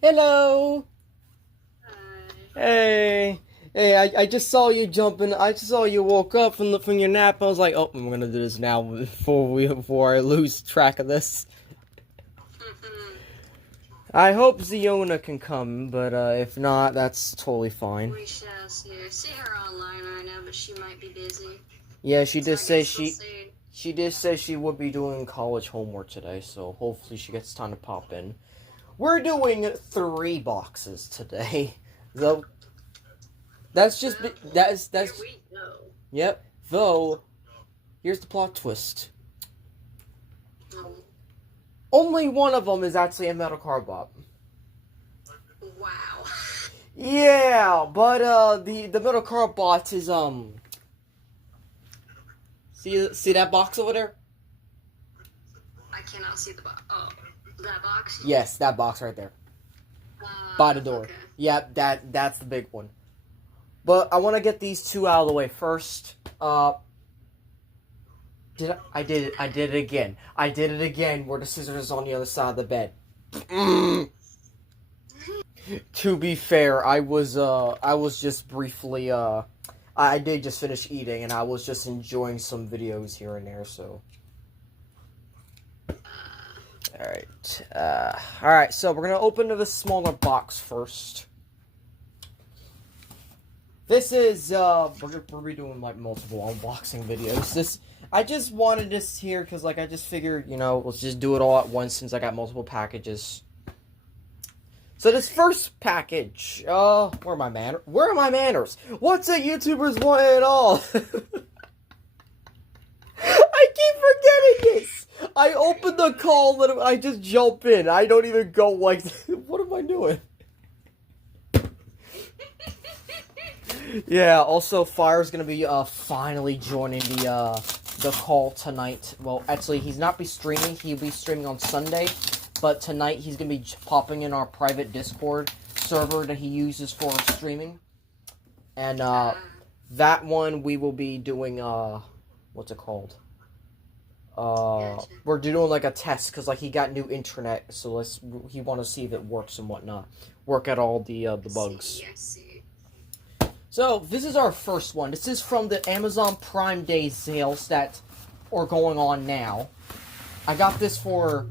Hello. Hi. Hey, I just saw you jumping. I just saw you woke up from your nap. I was like, oh, I'm gonna do this now before I lose track of this. I hope Ziona can come, but if not, that's totally fine. We shall see her. See her online right now, but she might be busy. Yeah, she did say See. she did say she would be doing college homework today, so hopefully she gets time to pop in. We're doing 3 boxes today, though. That's just that's Here we go. Yep. Though, here's the plot twist. Only one of them is actually a metal car bot. Wow. Yeah, but the metal car bot is see that box over there? I cannot see the box. Oh, that box? Yes, that box right there. By the door. Okay. Yep, that's the big one. But I want to get these 2 out of the way first. I did it again. I did it again where the scissors is on the other side of the bed. To be fair, I was just briefly, I did just finish eating, and I was just enjoying some videos here and there, so. Alright, so we're gonna open the smaller box first. This is, we're be doing, like, multiple unboxing videos. I just wanted this here, because, like, I just figured, you know, let's just do it all at once, since I got multiple packages. So this first package, where are my manners? What's a YouTuber's want at all? I keep forgetting this! I open the call and I just jump in. I don't even go like, what am I doing? Yeah, also Fire's gonna be finally joining the call tonight. Well, actually he's not be streaming, he'll be streaming on Sunday, but tonight he's gonna be popping in our private Discord server that he uses for streaming. And that one we will be doing what's it called? We're doing like a test because like he got new internet, so he want to see if it works and whatnot. Work out all the bugs. I see. So, this is our first one. This is from the Amazon Prime Day sales that are going on now. I got this for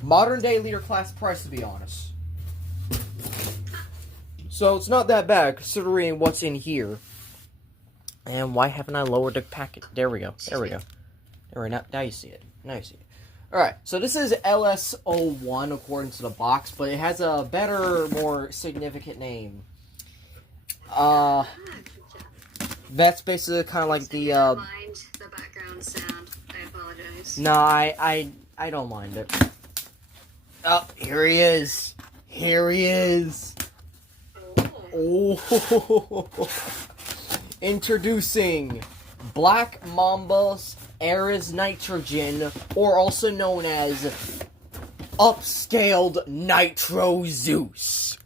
modern day leader class price, to be honest. So, it's not that bad considering what's in here. And why haven't I lowered the packet? There we go. Now you see it. Alright, so this is LS01 according to the box, but it has a better, more significant name. That's basically kind of like the Mind the background sound. I apologize. No, I don't mind it. Oh, here he is. Oh. Introducing Black Mamba's Ares Nitrogen, or also known as Upscaled Nitro Zeus.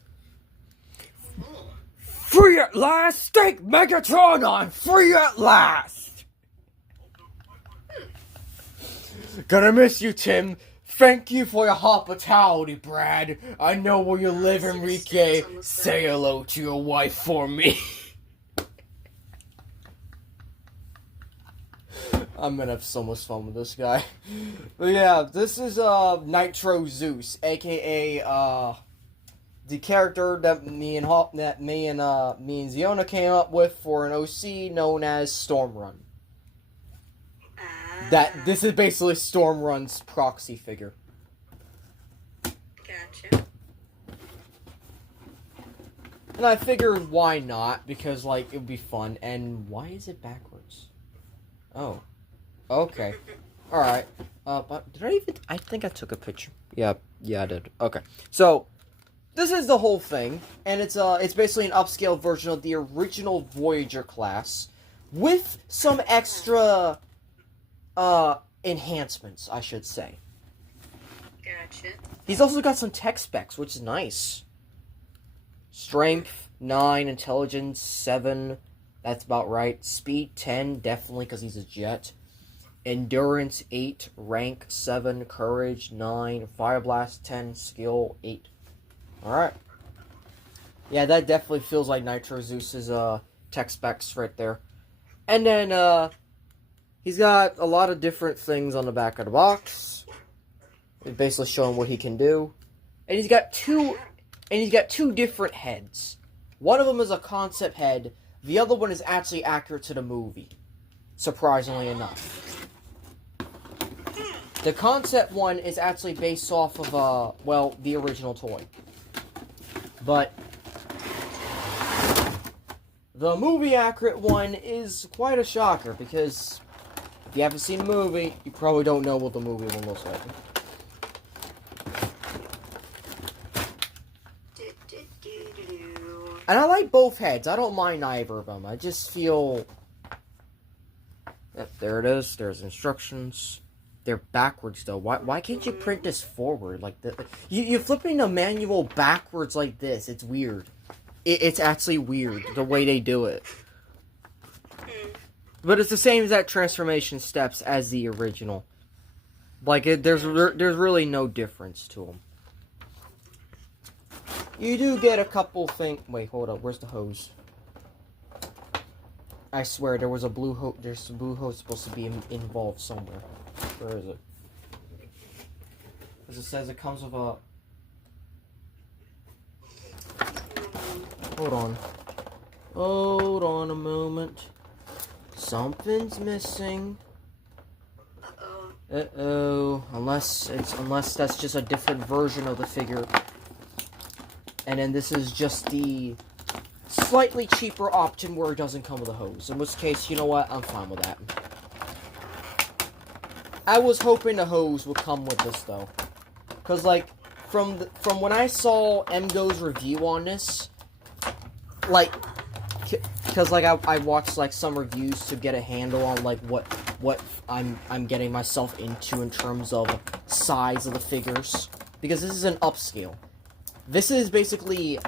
Free at last! Stake Megatron on free at last! Gonna miss you, Tim. Thank you for your hospitality, Brad. I know where you live, Enrique. Say hello to your wife for me. I'm gonna have so much fun with this guy. But yeah, this is Nitro Zeus, aka the character that me and Ziona came up with for an OC known as Stormrun. This is basically Stormrun's proxy figure. Gotcha. And I figured why not, because like it would be fun. And why is it backwards? Oh. Okay. Alright. But did I even... I think I took a picture. Yeah, I did. Okay. So, this is the whole thing. And it's basically an upscale version of the original Voyager class. With some extra, enhancements, I should say. Gotcha. He's also got some tech specs, which is nice. Strength, 9. Intelligence, 7. That's about right. Speed, 10. Definitely, because he's a jet. Endurance 8, Rank 7, Courage 9, Fire Blast 10, Skill 8. Alright. Yeah, that definitely feels like Nitro Zeus's tech specs right there. And then he's got a lot of different things on the back of the box. It's basically showing what he can do. And he's got two different heads. One of them is a concept head. The other one is actually accurate to the movie. Surprisingly enough. The concept one is actually based off of, well, the original toy. But the movie accurate one is quite a shocker, because if you haven't seen the movie, you probably don't know what the movie one looks like. And I like both heads. I don't mind either of them. I just feel... Yep, there it is. There's instructions. They're backwards, though. Why can't you print this forward? Like, you're flipping the manual backwards like this. It's weird. It's actually weird, the way they do it. But it's the same exact transformation steps as the original. Like, there's really no difference to them. You do get a couple things... Wait, hold up. Where's the hose? I swear, there was a blue hose... There's a blue hose supposed to be involved somewhere. Where is it? Because it says it comes with a... Hold on. Hold on a moment. Something's missing. Uh-oh. Unless that's just a different version of the figure. And then this is just the slightly cheaper option where it doesn't come with a hose. In which case, you know what? I'm fine with that. I was hoping the hose would come with this, though. Because, like, from when I saw MGo's review on this, like, because, like, I watched, like, some reviews to get a handle on, like, what I'm getting myself into in terms of size of the figures. Because this is an upscale. This is basically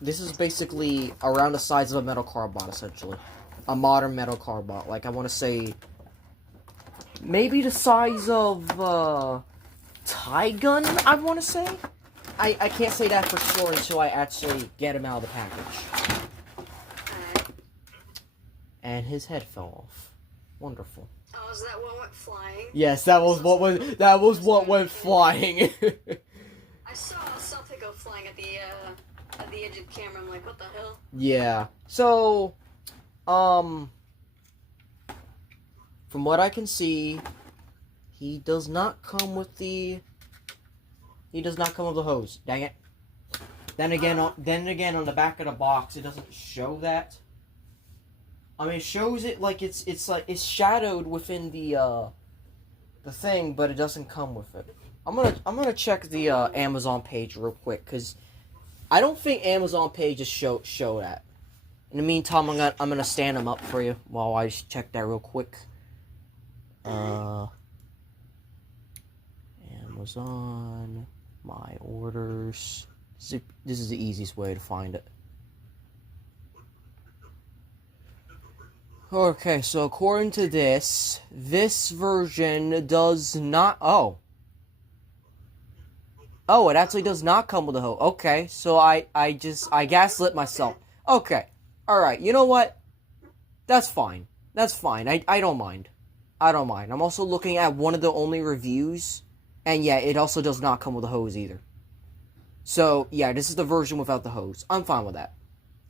this is basically around the size of a metal carbot, essentially. A modern metal carbot. Like, I want to say, maybe the size of, tie gun, I want to say? I can't say that for sure until I actually get him out of the package. And his head fell off. Wonderful. Oh, is that what went flying? Yes, that was what went flying. I saw something go flying at the edge of the camera. I'm like, what the hell? Yeah. So, from what I can see, he does not come with the hose. Dang it. Then again, on the back of the box, it doesn't show that. I mean, it shows it like it's shadowed within the thing, but it doesn't come with it. I'm gonna check the Amazon page real quick, because I don't think Amazon pages show that. In the meantime, I'm gonna stand them up for you while I just check that real quick. Amazon, my orders. This is the easiest way to find it. Okay, so according to this version does not... Oh, it actually does not come with a hose. Okay, so I gaslit myself. Okay, alright, you know what? That's fine. That's fine. I don't mind. I don't mind. I'm also looking at one of the only reviews, and yeah, it also does not come with a hose either. So, yeah, this is the version without the hose. I'm fine with that.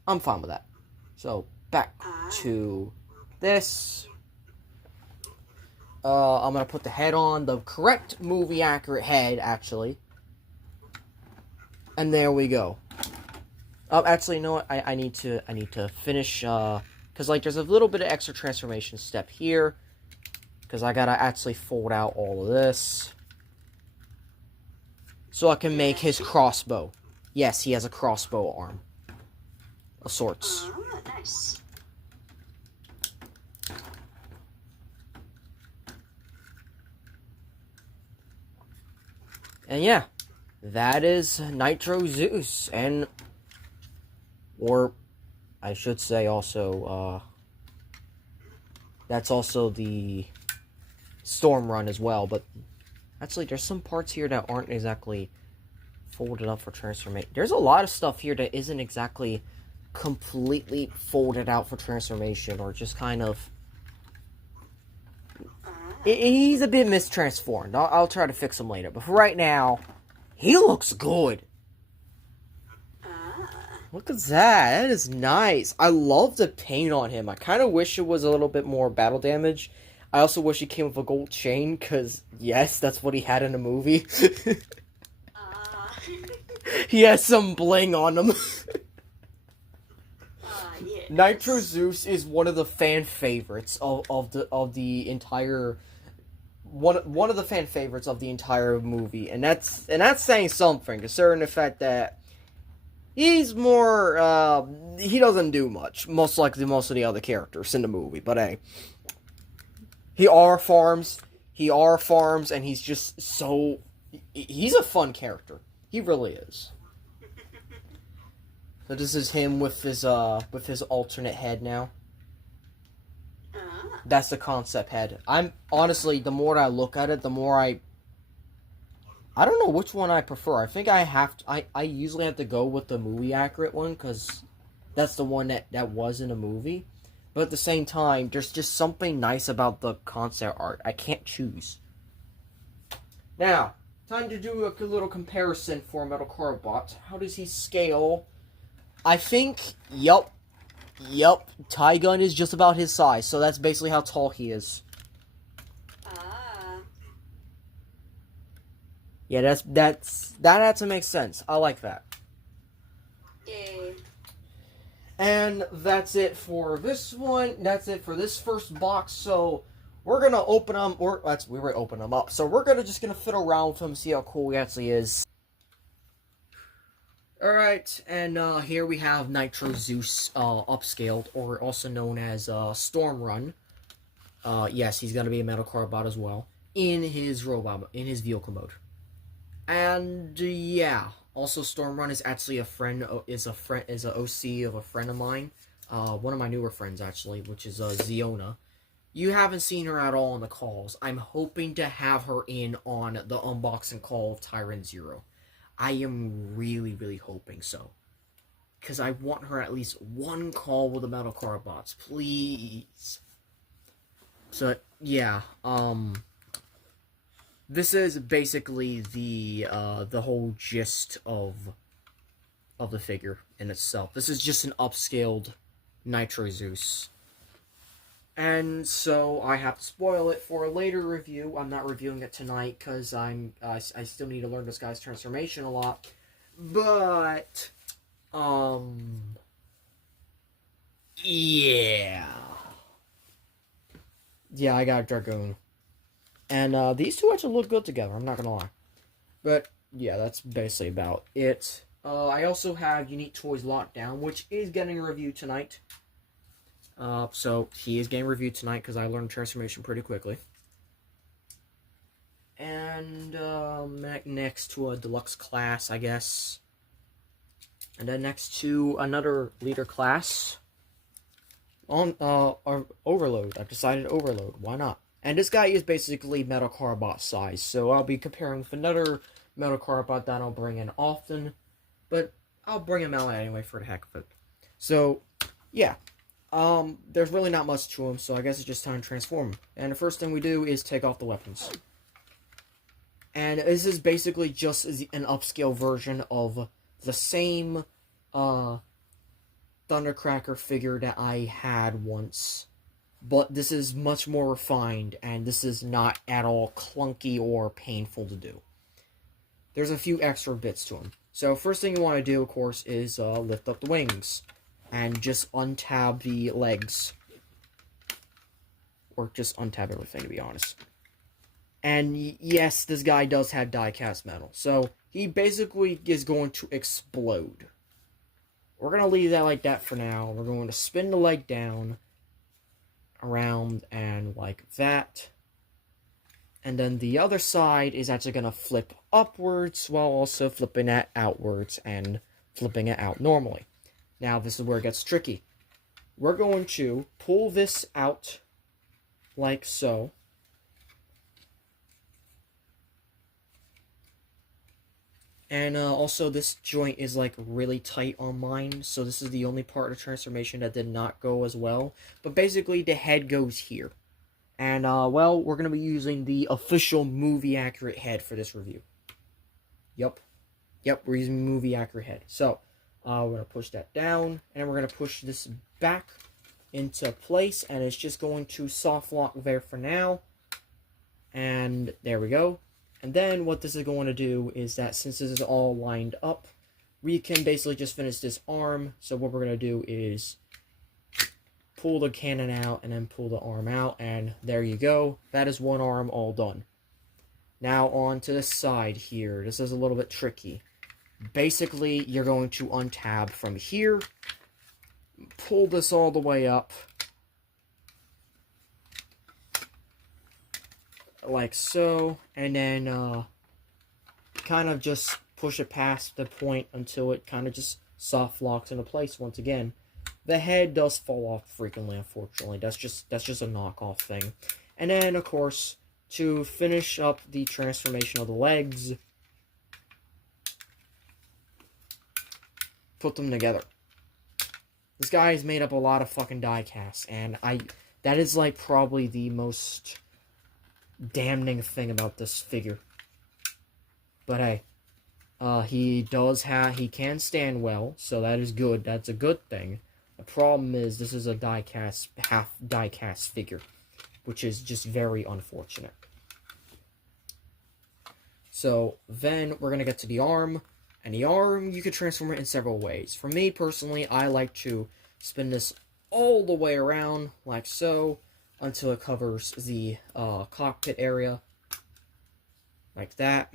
I'm fine with that. So, back to this. I'm gonna put the head on, the correct movie accurate head, actually. And there we go. Oh, actually, you know what? I need to finish, because, like, there's a little bit of extra transformation step here. Because I gotta actually fold out all of this. So I can make his crossbow. Yes, he has a crossbow arm. Of sorts. Oh, nice. And yeah, that is Nitro Zeus. And, or, I should say also, that's also the Storm Run as well, but actually there's some parts here that aren't exactly folded up for transformation. There's a lot of stuff here that isn't exactly completely folded out for transformation, or just kind of... He's a bit mistransformed. I'll try to fix him later, but for right now, he looks good. Look at that. That is nice. I love the paint on him. I kind of wish it was a little bit more battle damage. I also wish he came with a gold chain, because, yes, that's what he had in the movie. He has some bling on him. Yes. Nitro Zeus is one of the fan favorites of the entire... One of the fan favorites of the entire movie. And that's saying something, considering the fact that he's more, he doesn't do much. Most likely most of the other characters in the movie. But hey. He R farms, and he's just so... He's a fun character. He really is. So this is him with his alternate head now. That's the concept head. I'm, honestly, the more I look at it, the more I don't know which one I prefer. I think I usually have to go with the movie accurate one, because that's the one that was in the movie. But at the same time, there's just something nice about the concept art. I can't choose. Now, time to do a good little comparison for Metal Carbot. How does he scale? I think, yup, Tygun is just about his size, so that's basically how tall he is. Yeah, that had to make sense. I like that. Yay. And that's it for this one. That's it for this first box. So we're gonna open them, we already opened them up. So we're just gonna fiddle around with him, see how cool he actually is. All right, and here we have Nitro Zeus upscaled, or also known as Storm Run. Yes, he's gonna be a Metal Carbot as well in his vehicle mode. And yeah. Also, Storm Run is actually is an OC of a friend of mine. One of my newer friends, actually, which is Ziona. You haven't seen her at all on the calls. I'm hoping to have her in on the unboxing call of Tyrant Zero. I am really, really hoping so. Because I want her at least one call with the Metal Carbots. Please. So, yeah. This is basically the whole gist of the figure in itself. This is just an upscaled Nitro Zeus. And so I have to spoil it for a later review. I'm not reviewing it tonight because I still need to learn this guy's transformation a lot. But yeah. Yeah, I got a Dragoon. And these two actually look good together, I'm not gonna lie. But yeah, that's basically about it. I also have Unique Toys Lockdown, which is getting a review tonight. So he is getting reviewed tonight because I learned transformation pretty quickly. And next to a deluxe class, I guess. And then next to another leader class. On Overload. I've decided Overload. Why not? And this guy is basically Metal Carbot size. So I'll be comparing with another Metal Carbot that I'll bring in often. But I'll bring him out anyway for the heck of it. So, yeah. There's really not much to him, so I guess it's just time to transform him. And the first thing we do is take off the weapons. And this is basically just an upscale version of the same Thundercracker figure that I had once. But this is much more refined, and this is not at all clunky or painful to do. There's a few extra bits to him. So first thing you want to do, of course, is lift up the wings. And just untab the legs. Or just untab everything, to be honest. And yes, this guy does have die-cast metal. So he basically is going to explode. We're going to leave that like that for now. We're going to spin the leg down. Around and like that. And then the other side is actually going to flip upwards while also flipping it outwards and flipping it out normally. Now this is where it gets tricky. We're going to pull this out like so. And also, this joint is like really tight on mine, so this is the only part of the transformation that did not go as well. But basically, the head goes here. And, well, we're going to be using the official movie-accurate head for this review. Yup. Yep, we're using movie-accurate head. So, we're going to push that down, and we're going to push this back into place, and it's just going to soft lock there for now. And there we go. And then what this is going to do is that since this is all lined up, we can basically just finish this arm. So what we're going to do is pull the cannon out and then pull the arm out, and there you go. That is one arm all done. Now on to the side here. This is a little bit tricky. Basically, you're going to untab from here, pull this all the way up, like so, and then kind of just push it past the point until it kind of just soft locks into place once again. The head does fall off frequently, unfortunately. That's just a knockoff thing. And then, of course, to finish up the transformation of the legs, put them together. This guy has made up a lot of fucking die casts, and that is like probably the most damning thing about this figure. But hey, he can stand well, so that is good. That's a good thing. The problem is this is a half die cast figure, which is just very unfortunate. So then we're gonna get to the arm, and the arm you could transform it in several ways. For me personally, I like to spin this all the way around like so until it covers the cockpit area, like that.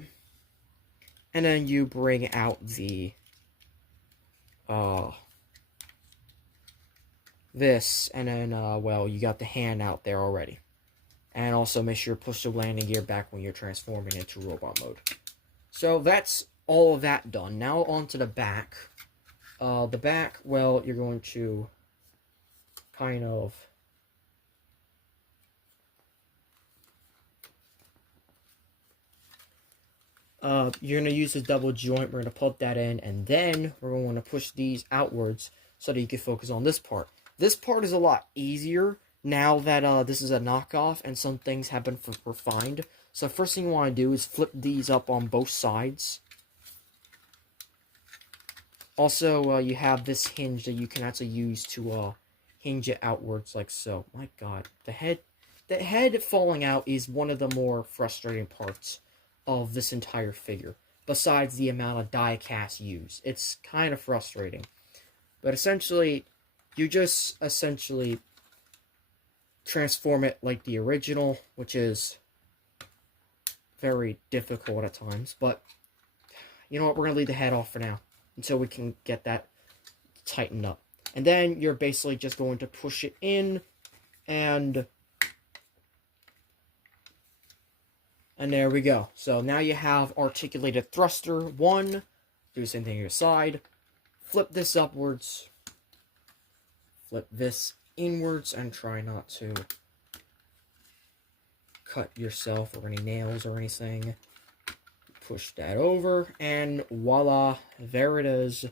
And then you bring out the this, and then well, you got the hand out there already. And also make sure to push the landing gear back when you're transforming into robot mode. So that's all of that done. Now on to the back. The back, well, you're going to kind of you're going to use this double joint. We're going to put that in, and then we're going to push these outwards so that you can focus on this part. This part is a lot easier now that this is a knockoff and some things have been refined. So first thing you want to do is flip these up on both sides. Also, you have this hinge that you can actually use to hinge it outwards like so. My god, the head falling out is one of the more frustrating parts of this entire figure, besides the amount of die cast used. It's kind of frustrating. But essentially, you just transform it like the original, which is very difficult at times. But, you know what, we're going to leave the head off for now, until we can get that tightened up. And then you're basically just going to push it in, and there we go. So now you have articulated thruster 1. Do the same thing to your side. Flip this upwards. Flip this inwards, and try not to cut yourself or any nails or anything. Push that over, and voila, there it is.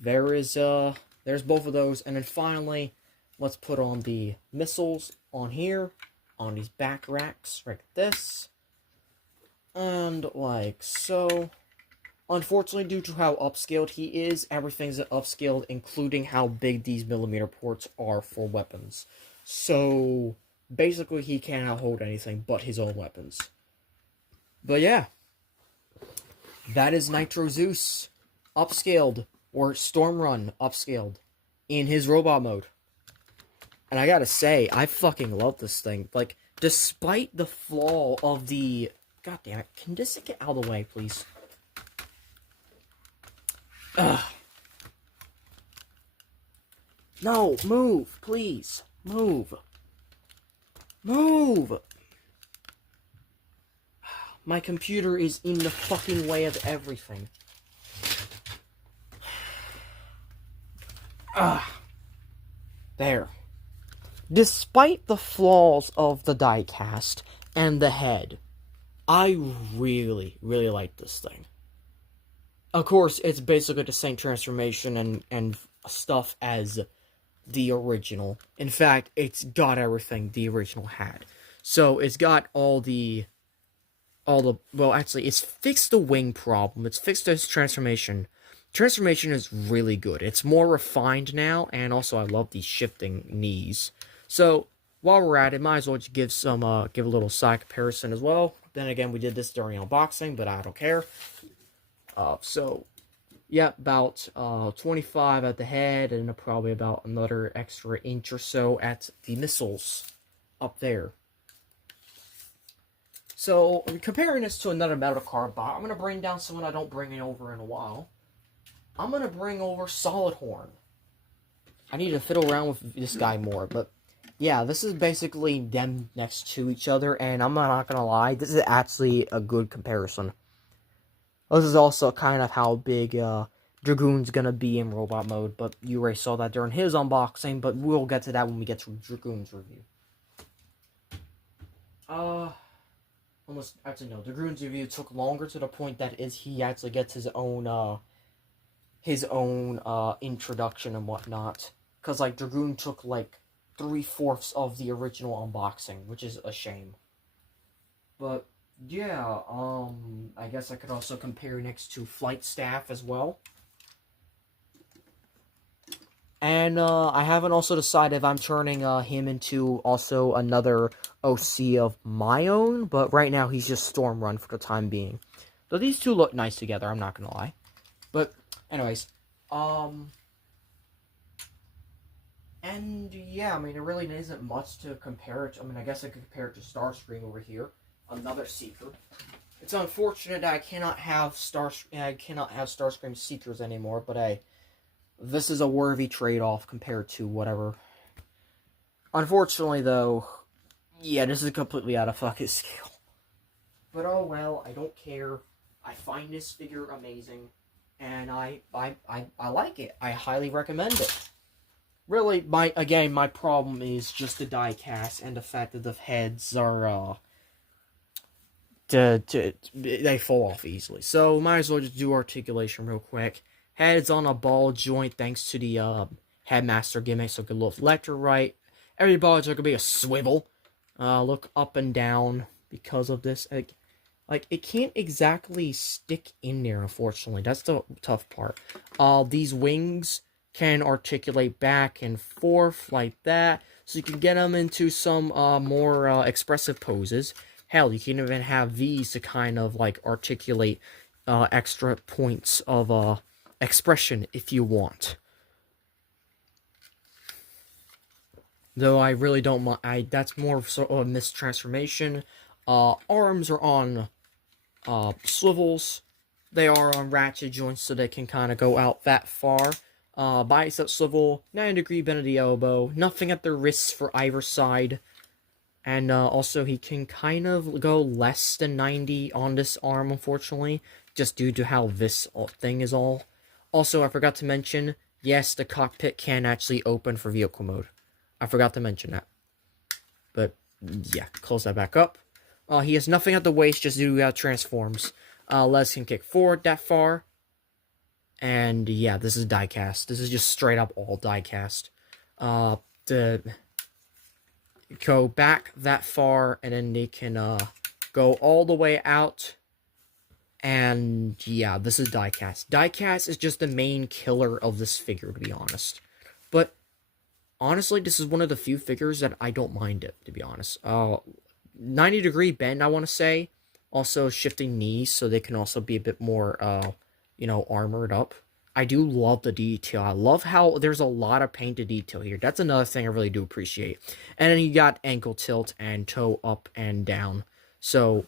There's both of those, and then finally, let's put on the missiles on here, on these back racks, like this, and like so. Unfortunately, due to how upscaled he is, everything's upscaled, including how big these millimeter ports are for weapons. So, basically, he cannot hold anything but his own weapons. But yeah, that is Nitro Zeus, upscaled, or Storm Run upscaled, in his robot mode. And I gotta say, I fucking love this thing. Like, despite the flaw of the... God damn it, can this get out of the way, please? Ugh. No, move, please. Move. Move! My computer is in the fucking way of everything. There. Despite the flaws of the diecast and the head, I really, really like this thing. Of course, it's basically the same transformation and stuff as the original. In fact, it's got everything the original had. So it's got all the well, actually, it's fixed the wing problem. It's fixed this transformation. Transformation is really good. It's more refined now, and also I love these shifting knees. So while we're at it, might as well just give a little side comparison as well. Then again, we did this during unboxing, but I don't care. So yeah, about 25 at the head, and probably about another extra inch or so at the missiles up there. So, comparing this to another metal card bot, I'm going to bring down someone I don't bring over in a while. I'm going to bring over Solid Horn. I need to fiddle around with this guy more, but yeah, this is basically them next to each other, and I'm not going to lie, this is actually a good comparison. This is also kind of how big Dragoon's going to be in robot mode, but you already saw that during his unboxing, but we'll get to that when we get to Dragoon's review. Almost, actually no, Dragoon's review took longer to the point that he actually gets his own introduction and whatnot. Because, like, Dragoon took, like, 3/4 of the original unboxing, which is a shame. But, yeah, I guess I could also compare next to Flight Staff as well. And, I haven't also decided if I'm turning, him into also another OC of my own, but right now he's just Storm Run for the time being. So these two look nice together, I'm not gonna lie. But, anyways, and, yeah, I mean, there really isn't much to compare it to. I mean, I guess I could compare it to Starscream over here, another Seeker. It's unfortunate that I cannot have Starscream Seekers anymore, but hey, this is a worthy trade-off compared to whatever. Unfortunately, though, yeah, this is completely out of fucking scale. But oh well, I don't care. I find this figure amazing, and I like it. I highly recommend it. Really, my problem is just the die cast and the fact that the heads are they fall off easily. So might as well just do articulation real quick. Head's on a ball joint thanks to the Headmaster gimmick, so it can look left or right. Every ball joint could be a swivel. Look up and down because of this. Like, it can't exactly stick in there, unfortunately. That's the tough part. These wings can articulate back and forth like that, so you can get them into some more expressive poses. Hell, you can even have these to kind of, like, articulate extra points of expression if you want. Though I really don't mind. That's more of sort of a mistransformation. Arms are on swivels. They are on ratchet joints, so they can kind of go out that far. Bicep swivel, 90-degree bend of the elbow. Nothing at the wrists for either side. And also, he can kind of go less than 90 on this arm, unfortunately, just due to how this thing is all. Also, I forgot to mention, yes, the cockpit can actually open for vehicle mode. I forgot to mention that. But, yeah, close that back up. He has nothing at the waist, just due to how it transforms. Legs can kick forward that far. And, yeah, this is die-cast. This is just straight up all die-cast. Go back that far, and then they can go all the way out. And, yeah, this is die-cast. Die-cast is just the main killer of this figure, to be honest. But, honestly, this is one of the few figures that I don't mind it, to be honest. 90-degree bend, I want to say. Also, shifting knees, so they can also be a bit more, armored up. I do love the detail. I love how there's a lot of painted detail here. That's another thing I really do appreciate. And then you got ankle tilt and toe up and down. So,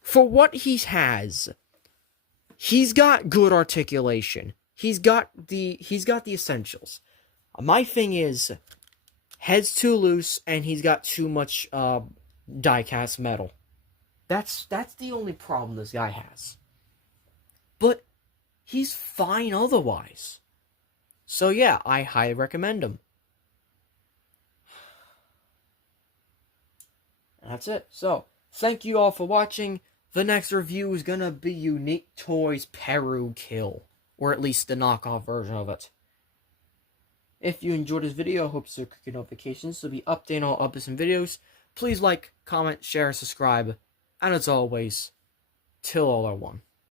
for what he has, he's got good articulation. He's got the essentials. My thing is, head's too loose and he's got too much die-cast metal. That's the only problem this guy has. But he's fine otherwise. So yeah, I highly recommend him. And that's it. So, thank you all for watching. the next review is gonna be Unique Toys Peru Kill, or at least the knockoff version of it. If you enjoyed this video, I hope you click your notifications so be updated on all updates and videos. Please like, comment, share, subscribe, and as always, till all are one.